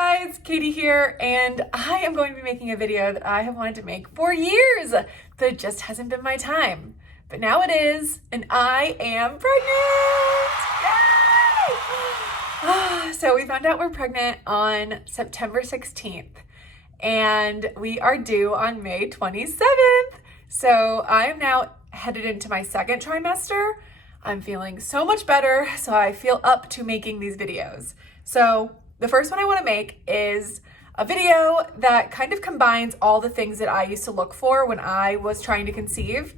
guys, Katie here, and I am going to be making a video that I have wanted to make for years, but it just hasn't been my time. But now it is, and I am pregnant! Yay! So we found out we're pregnant on September 16th, and we are due on May 27th. So I am now headed into my second trimester. I'm feeling so much better, so I feel up to making these videos. So the first one I want to make is a video that kind of combines all the things that I used to look for when I was trying to conceive.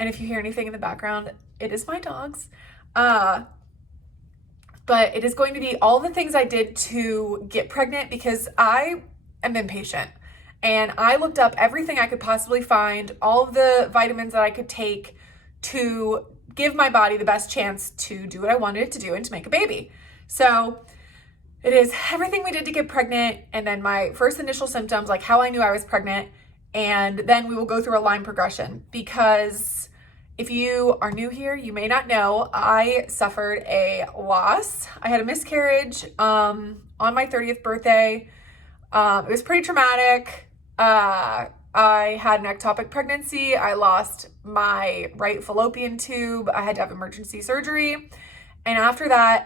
And if you hear anything in the background, it is my dogs. But it is going to be all the things I did to get pregnant because I am impatient. And I looked up everything I could possibly find, all of the vitamins that I could take to give my body the best chance to do what I wanted it to do and to make a baby. So it is everything we did to get pregnant, and then my first initial symptoms, like how I knew I was pregnant, and then we will go through a line progression because if you are new here, you may not know, I suffered a loss. I had a miscarriage on my 30th birthday. It was pretty traumatic. I had an ectopic pregnancy. I lost my right fallopian tube. I had to have emergency surgery. And after that,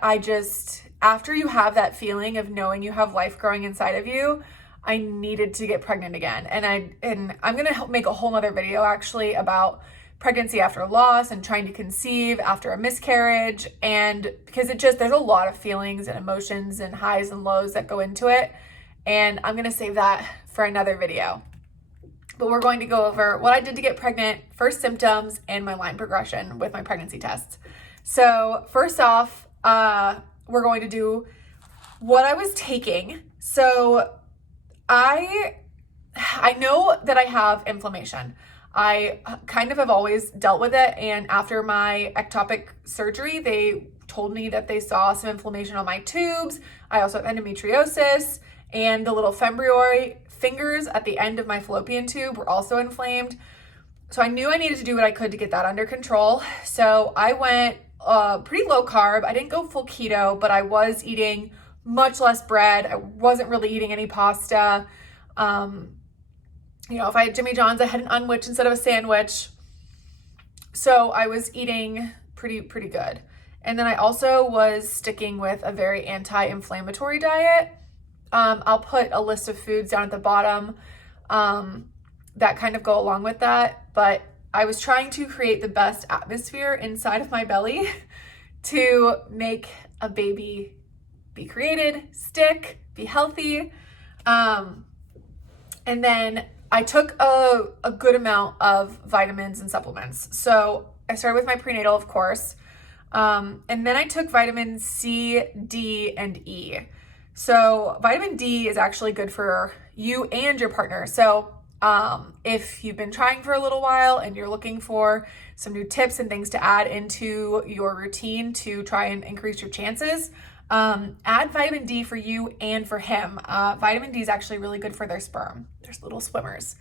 after you have that feeling of knowing you have life growing inside of you, I needed to get pregnant again. And I'm going to make a whole other video actually about pregnancy after loss and trying to conceive after a miscarriage. And because there's a lot of feelings and emotions and highs and lows that go into it. And I'm going to save that for another video. But we're going to go over what I did to get pregnant, first symptoms, and my line progression with my pregnancy tests. So first off, we're going to do what I was taking. So I know that I have inflammation. I kind of have always dealt with it. And after my ectopic surgery, they told me that they saw some inflammation on my tubes. I also have endometriosis, and the little fembryoi fingers at the end of my fallopian tube were also inflamed. So I knew I needed to do what I could to get that under control. So I went pretty low carb. I didn't go full keto, but I was eating much less bread. I wasn't really eating any pasta. If I had Jimmy John's, I had an unwich instead of a sandwich. So I was eating pretty good. And then I also was sticking with a very anti-inflammatory diet. I'll put a list of foods down at the bottom that kind of go along with that. But I was trying to create the best atmosphere inside of my belly to make a baby be created, stick, be healthy. And then I took a good amount of vitamins and supplements. So I started with my prenatal, of course. And then I took vitamin C, D, and E. So vitamin D is actually good for you and your partner. So if you've been trying for a little while and you're looking for some new tips and things to add into your routine to try and increase your chances, add vitamin D for you and for him. Vitamin D is actually really good for their sperm. There's little swimmers.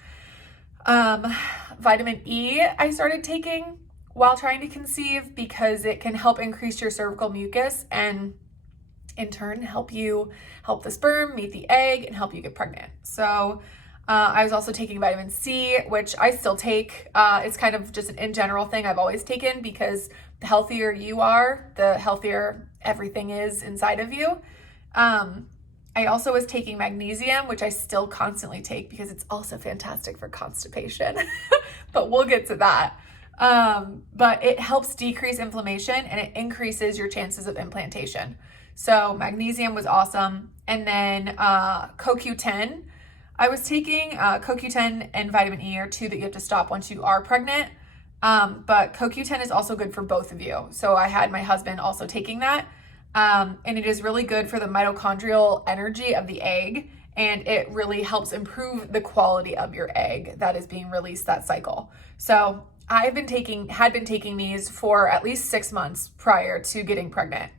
Vitamin E I started taking while trying to conceive because it can help increase your cervical mucus and in turn help the sperm meet the egg and help you get pregnant. So I was also taking vitamin C, which I still take. It's kind of just an in general thing I've always taken because the healthier you are, the healthier everything is inside of you. I also was taking magnesium, which I still constantly take because it's also fantastic for constipation, but we'll get to that. But it helps decrease inflammation and it increases your chances of implantation. So magnesium was awesome. And then CoQ10. I was taking CoQ10 and vitamin E are two that you have to stop once you are pregnant. But CoQ10 is also good for both of you. So I had my husband also taking that. And it is really good for the mitochondrial energy of the egg. And it really helps improve the quality of your egg that is being released that cycle. So had been taking these for at least 6 months prior to getting pregnant.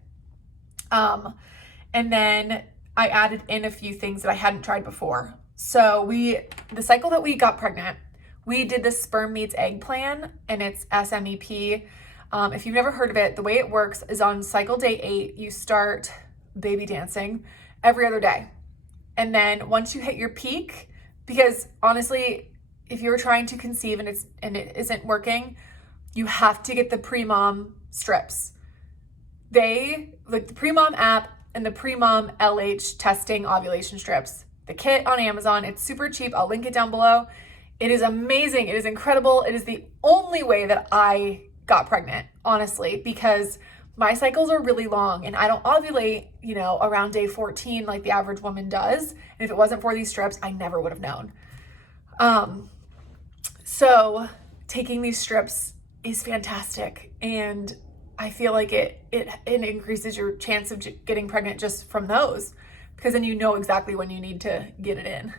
And then I added in a few things that I hadn't tried before. So the cycle that we got pregnant, we did the sperm meets egg plan, and it's SMEP. If you've never heard of it, the way it works is on cycle day 8, you start baby dancing every other day. And then once you hit your peak, because honestly, if you're trying to conceive and it isn't working, you have to get the pre-mom strips. Like the pre-mom app and the pre-mom LH testing ovulation strips. The kit on Amazon, it's super cheap. I'll link it down below. It is amazing. It is incredible. It is the only way that I got pregnant, honestly, because my cycles are really long and I don't ovulate, around day 14 like the average woman does. And if it wasn't for these strips, I never would have known. So taking these strips is fantastic. And I feel like it increases your chance of getting pregnant just from those, because then you know exactly when you need to get it in.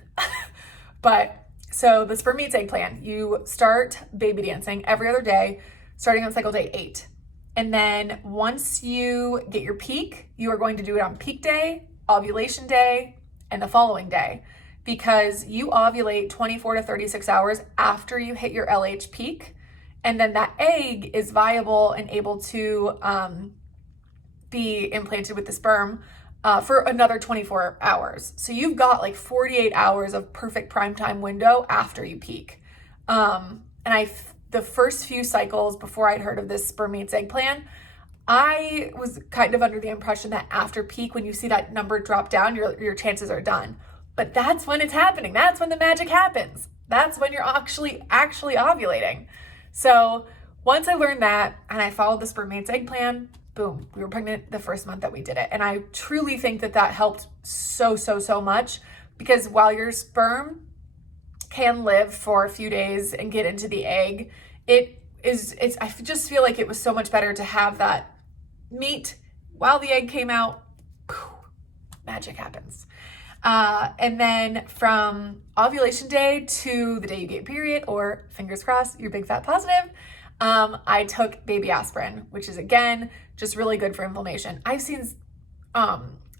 So the sperm meets egg plan, you start baby dancing every other day, starting on cycle day 8. And then once you get your peak, you are going to do it on peak day, ovulation day, and the following day, because you ovulate 24 to 36 hours after you hit your LH peak. And then that egg is viable and able to be implanted with the sperm for another 24 hours. So you've got like 48 hours of perfect prime time window after you peak. The first few cycles before I'd heard of this sperm meets egg plan, I was kind of under the impression that after peak, when you see that number drop down, your chances are done. But that's when it's happening. That's when the magic happens. That's when you're actually ovulating. So once I learned that and I followed the sperm meets egg plan, boom, we were pregnant the first month that we did it. And I truly think that helped so much, because while your sperm can live for a few days and get into the egg, I just feel like it was so much better to have that meet while the egg came out. Magic happens. And then from ovulation day to the day you get your period, or fingers crossed, you're big fat positive, I took baby aspirin, which is again just really good for inflammation. I've seen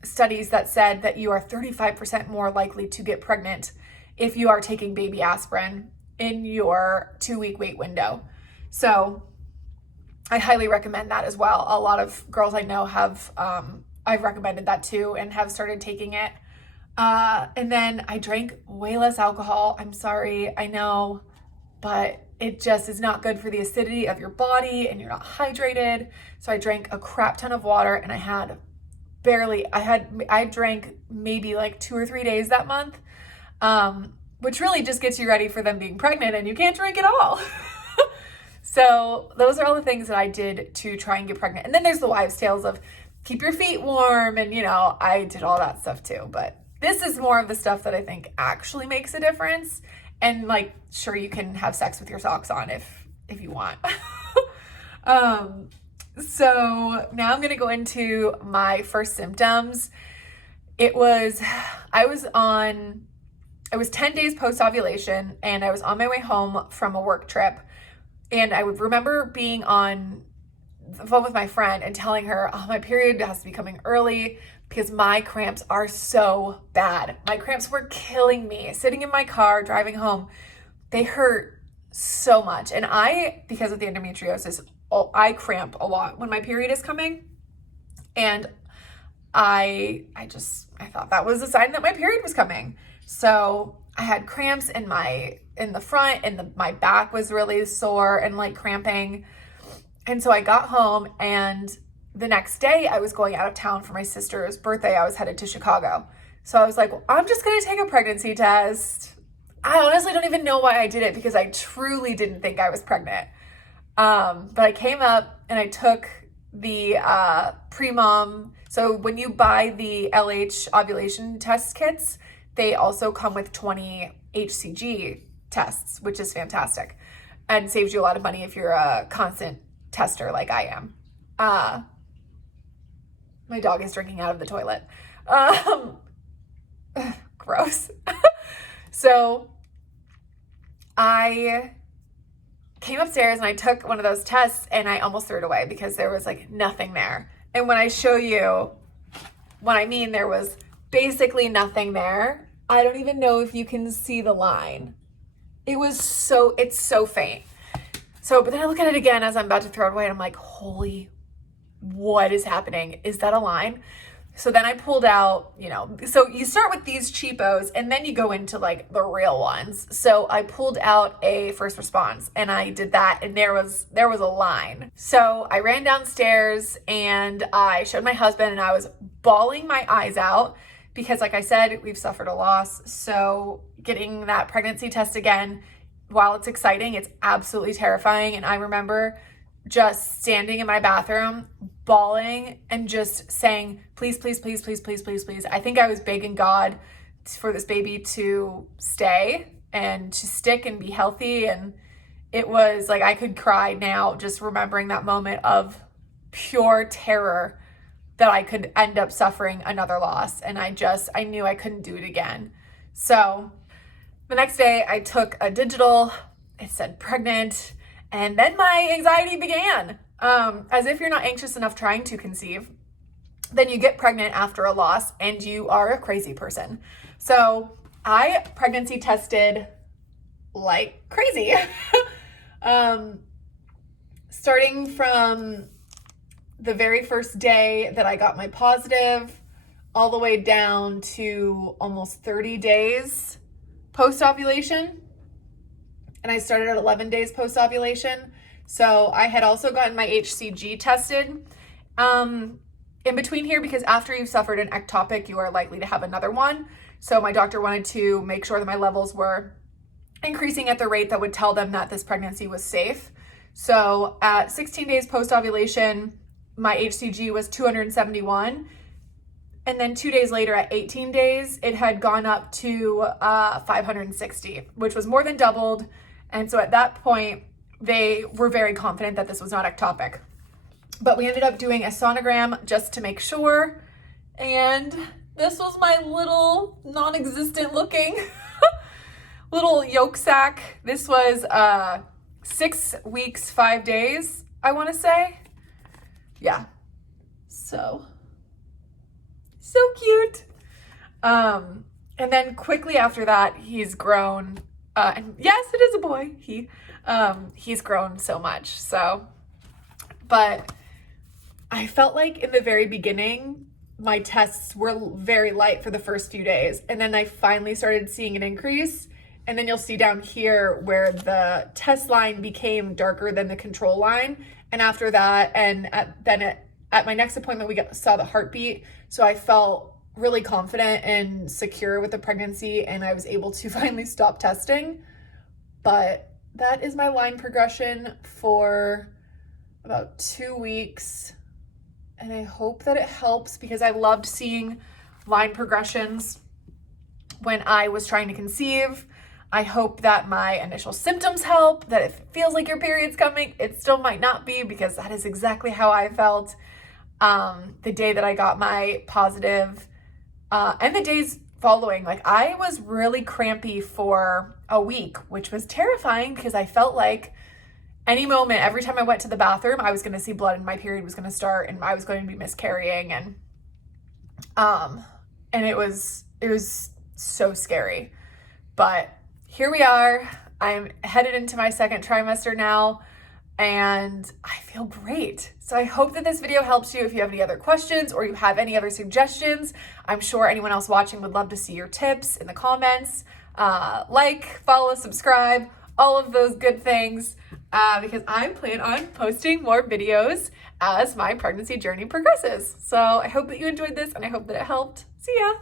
studies that said that you are 35% more likely to get pregnant if you are taking baby aspirin in your 2-week wait window. So I highly recommend that as well. A lot of girls I know have, I've recommended that too and have started taking it. And then I drank way less alcohol. I'm sorry, I know, but it just is not good for the acidity of your body and you're not hydrated. So I drank a crap ton of water, and I drank maybe like 2 or 3 days that month. Which really just gets you ready for them being pregnant, and you can't drink at all. So those are all the things that I did to try and get pregnant. And then there's the wives' tales of keep your feet warm, and I did all that stuff too. But this is more of the stuff that I think actually makes a difference. And sure, you can have sex with your socks on if you want. So now I'm gonna go into my first symptoms. I was 10 days post-ovulation, and I was on my way home from a work trip. And I would remember being on the phone with my friend and telling her, oh, my period has to be coming early because my cramps are so bad. My cramps were killing me. Sitting in my car, driving home, they hurt so much. And because of the endometriosis, I cramp a lot when my period is coming. And I thought that was a sign that my period was coming. So I had cramps in the front, and my back was really sore and cramping. And so I got home, and the next day I was going out of town for my sister's birthday. I was headed to Chicago. So I was like, well, I'm just going to take a pregnancy test. I honestly don't even know why I did it, because I truly didn't think I was pregnant. But I came up and I took the pre-mom. So when you buy the LH ovulation test kits, they also come with 20 HCG tests, which is fantastic and saves you a lot of money if you're a constant tester like I am. My dog is drinking out of the toilet. Gross. So I came upstairs and I took one of those tests, and I almost threw it away because there was nothing there. And when I show you what I mean, there was basically nothing there. I don't even know if you can see the line. It's so faint. But then I look at it again as I'm about to throw it away, and I'm like, holy, what is happening? Is that a line? So then I pulled out, so you start with these cheapos and then you go into like the real ones. So I pulled out a first response and I did that, and there was a line. So I ran downstairs and I showed my husband, and I was bawling my eyes out because, like I said, we've suffered a loss. So getting that pregnancy test again, while it's exciting, it's absolutely terrifying. And I remember just standing in my bathroom, bawling and just saying, please, please, please, please, please, please, please. I think I was begging God for this baby to stay and to stick and be healthy. And it was like, I could cry now just remembering that moment of pure terror that I could end up suffering another loss. And I knew I couldn't do it again. So the next day I took a digital, it said pregnant, and then my anxiety began. As if you're not anxious enough trying to conceive, then you get pregnant after a loss and you are a crazy person. So I pregnancy tested like crazy. Starting from the very first day that I got my positive, all the way down to almost 30 days post-ovulation. And I started at 11 days post-ovulation. So I had also gotten my HCG tested in between here, because after you've suffered an ectopic, you are likely to have another one. So my doctor wanted to make sure that my levels were increasing at the rate that would tell them that this pregnancy was safe. So at 16 days post-ovulation, my HCG was 271. And then 2 days later at 18 days, it had gone up to 560, which was more than doubled. And so at that point, they were very confident that this was not ectopic. But we ended up doing a sonogram just to make sure. And this was my little non-existent looking little yolk sac. This was 6 weeks, 5 days, I want to say. Yeah. So cute. And then quickly after that, he's grown. And yes, it is a boy. He's grown so much. So, but I felt like in the very beginning, my tests were very light for the first few days. And then I finally started seeing an increase. And then you'll see down here where the test line became darker than the control line. And after that, and at my next appointment, we saw the heartbeat. So I felt really confident and secure with the pregnancy, and I was able to finally stop testing. But that is my line progression for about 2 weeks. And I hope that it helps, because I loved seeing line progressions when I was trying to conceive. I hope that my initial symptoms help, that if it feels like your period's coming, it still might not be, because that is exactly how I felt the day that I got my positive, and the days following. Like, I was really crampy for a week, which was terrifying, because I felt like any moment, every time I went to the bathroom, I was going to see blood and my period was going to start and I was going to be miscarrying. And it was so scary. But here we are. I'm headed into my second trimester now, and I feel great. So I hope that this video helps you. If you have any other questions or you have any other suggestions, I'm sure anyone else watching would love to see your tips in the comments. Like, follow, subscribe, all of those good things, because I plan on posting more videos as my pregnancy journey progresses. So I hope that you enjoyed this, and I hope that it helped. See ya.